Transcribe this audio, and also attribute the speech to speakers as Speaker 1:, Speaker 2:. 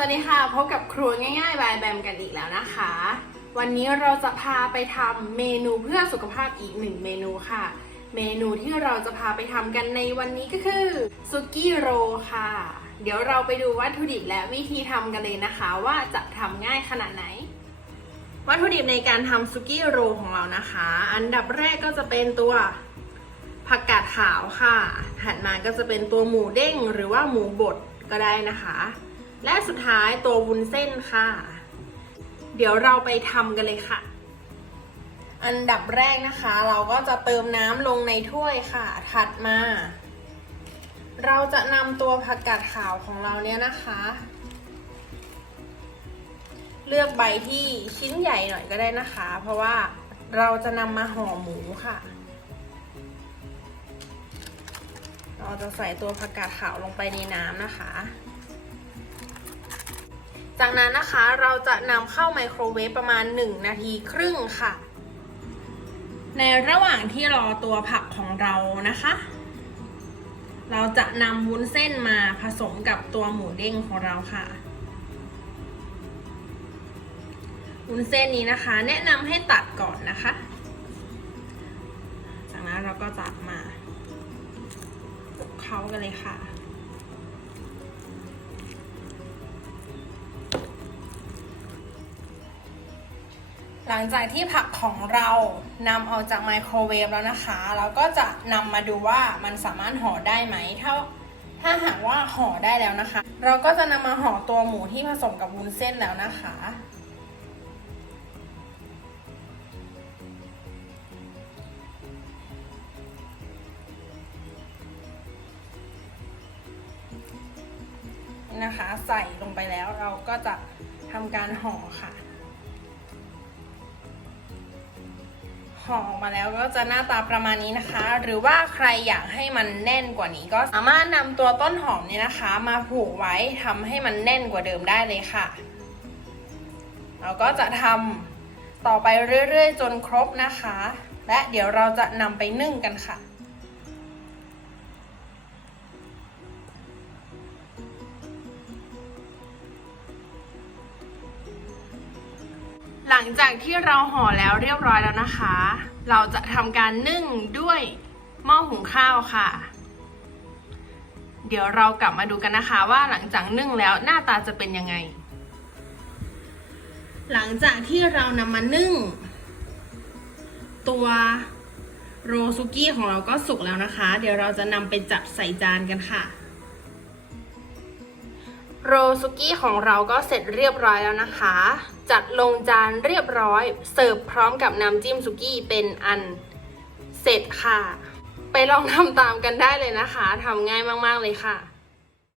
Speaker 1: สวัสดีค่ะพบกับครัวง่ายๆบายแบมกันอีกแล้วนะคะ วันนี้เราจะพาไปทำเมนูเพื่อสุขภาพอีกหนึ่งเมนูค่ะ เมนูที่เราจะพาไปทำกันในวันนี้ก็คือซุกี้โรค่ะ เดี๋ยวเราไปดูวัตถุดิบและวิธีทำกันเลยนะคะว่าจะทำง่ายขนาดไหน วัตถุดิบในการทำซุกี้โรของเรานะคะ อันดับแรกก็จะเป็นตัวผักกาดขาวค่ะ ถัดมาก็จะเป็นตัวหมูเด้งหรือว่าหมูบดก็ได้นะคะ และสุดท้ายตัววุ้นเส้นค่ะ เดี๋ยวเราไปทำกันเลยค่ะ อันดับแรกนะคะ เราก็จะเติมน้ำลงในถ้วยค่ะ ถัดมา เราจะนำตัวผักกาดขาวของเราเนี่ยนะคะ เลือกใบที่ชิ้นใหญ่หน่อยก็ได้นะคะ เพราะว่าเราจะนำมาห่อหมูค่ะ เราจะใส่ตัวผักกาดขาวลงไปในน้ำนะคะ จากนั้นนะคะเราจะนำเข้าไมโครเวฟประมาณ 1 นาทีครึ่งค่ะ ในระหว่างที่รอตัวผักของเรานะคะ เราจะนำวุ้นเส้นมาผสมกับตัวหมูเด้งของเราค่ะวุ้นเส้นนี้นะคะ แนะนำให้ตัดก่อนนะคะ จากนั้นเราก็จะมาคลุกเคล้ากันเลยค่ะ หลังจากที่ผักของเรานำออกจากไมโครเวฟแล้วนะคะ เราก็จะนำมาดูว่ามันสามารถห่อได้ไหมถ้าถ้าหากว่าห่อได้แล้วนะคะ เราก็จะนำมาห่อตัวหมูที่ผสมกับวุ้นเส้นแล้วนะคะ นะคะ ใส่ลงไปแล้วเราก็จะทำการห่อค่ะ ห่อออกมาแล้วก็จะหน้าตาประมาณนี้นะคะ หรือว่าใครอยากให้มันแน่นกว่านี้ ก็สามารถนำตัวต้นหอมเนี่ยนะคะ มาผูกไว้ทำให้มันแน่นกว่าเดิมได้เลยค่ะ เราก็จะทำต่อไปเรื่อยๆ จนครบนะคะ และเดี๋ยวเราจะนำไปนึ่งกันค่ะ หลังจากที่เราห่อแล้วเรียบร้อยแล้วนะคะ เราจะทำการนึ่งด้วยหม้อหุงข้าวค่ะ เดี๋ยวเรากลับมาดูกันนะคะว่าหลังจากนึ่งแล้วหน้าตาจะเป็นยังไง หลังจากที่เรานำมานึ่ง ตัวโรซุกี้ของเราก็สุกแล้วนะคะ เดี๋ยวเราจะนำไปจัดใส่จานกันค่ะ โรซุกี้ของเราก็เสร็จเรียบร้อยแล้วนะคะ จัดลงจานเรียบร้อย เสิร์ฟพร้อมกับน้ำจิ้มซุกี้เป็นอันเสร็จค่ะ ไปลองทำตามกันได้เลยนะคะทำง่ายมากๆเลยค่ะ